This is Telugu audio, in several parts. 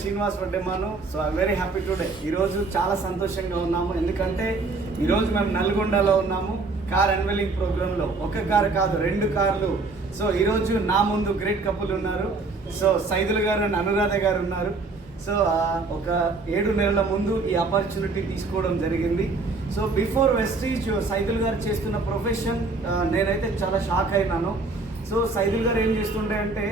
Srinivas Vaddemanu so I very happy today ఈరోజు చాలా సంతోషంగా ఉన్నాము. ఎందుకంటే ఈరోజు మేము నల్గొండలో ఉన్నాము. కార్ అన్వెలింగ్ ప్రోగ్రాంలో ఒక కారు కాదు రెండు కార్లు. సో ఈరోజు నా ముందు గ్రేట్ కపుల్ ఉన్నారు. సో సైదుల్ గారు అండ్ అనురాధ గారు ఉన్నారు. సో ఒక ఏడు నెలల ముందు ఈ ఆపర్చునిటీ తీసుకోవడం జరిగింది. సో బిఫోర్ వెస్టీజ్ సైదుల్ గారు చేస్తున్న ప్రొఫెషన్ నేనైతే చాలా షాక్ అయినాను. సో సైదుల్ గారు ఏం చేస్తుండే అంటే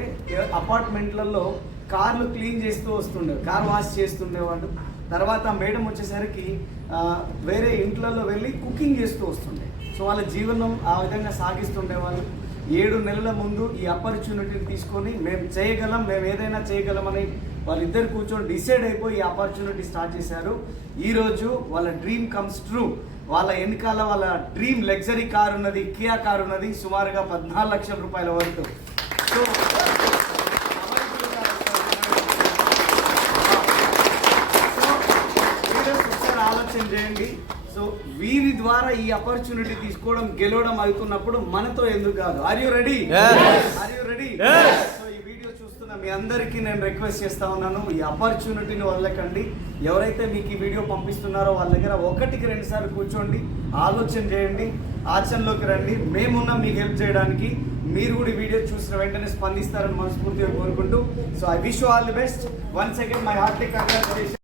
అపార్ట్మెంట్లలో కార్లు క్లీన్ చేస్తూ వస్తుండే కార్ వాష్ చేస్తుండేవాడు తర్వాత మేడం వచ్చేసరికి వేరే ఇంట్లలో వెళ్ళి కుకింగ్ చేస్తూ వస్తుండే. సో వాళ్ళ జీవనం ఆ విధంగా సాగిస్తుండేవాళ్ళు. ఏడు నెలల ముందు ఈ ఆపర్చునిటీని తీసుకొని మేము చేయగలం మేము ఏదైనా చేయగలమని వాళ్ళిద్దరు కూర్చొని డిసైడ్ అయిపోయి ఈ ఆపర్చునిటీ స్టార్ట్ చేశారు. ఈరోజు వాళ్ళ డ్రీమ్ కమ్స్ ట్రూ వాళ్ళ వెనకాల వాళ్ళ డ్రీమ్ లగ్జరీ కార్ ఉన్నది కియా కార్ ఉన్నది సుమారుగా పద్నాలుగు లక్షల రూపాయల వరకు. సో ఒకసారి ఆలోచన చేయండి. సో వీరి ద్వారా ఈ ఆపర్చునిటీ తీసుకోవడం గెలవడం అవుతున్నప్పుడు మనతో ఎందుకు కాదు. Are you ready. Are you ready Yes. So ఈ వీడియో చూస్తున్న మీ అందరికీ నేను రిక్వెస్ట్ చేస్తా ఉన్నాను. ఈ ఆపర్చునిటీని వదలకండి. ఎవరైతే మీకు ఈ వీడియో పంపిస్తున్నారో వాళ్ళ దగ్గర ఒకటికి రెండు సార్లు కూర్చోండి ఆలోచన చేయండి ఆచరణలోకి రండి. మేమున్నాం మీకు హెల్ప్ చేయడానికి మీరు కూడా ఈ వీడియో చూసిన వెంటనే స్పందిస్తారని మనస్ఫూర్తిగా కోరుకుంటూ. So I wish all the best one second my heartly congratulation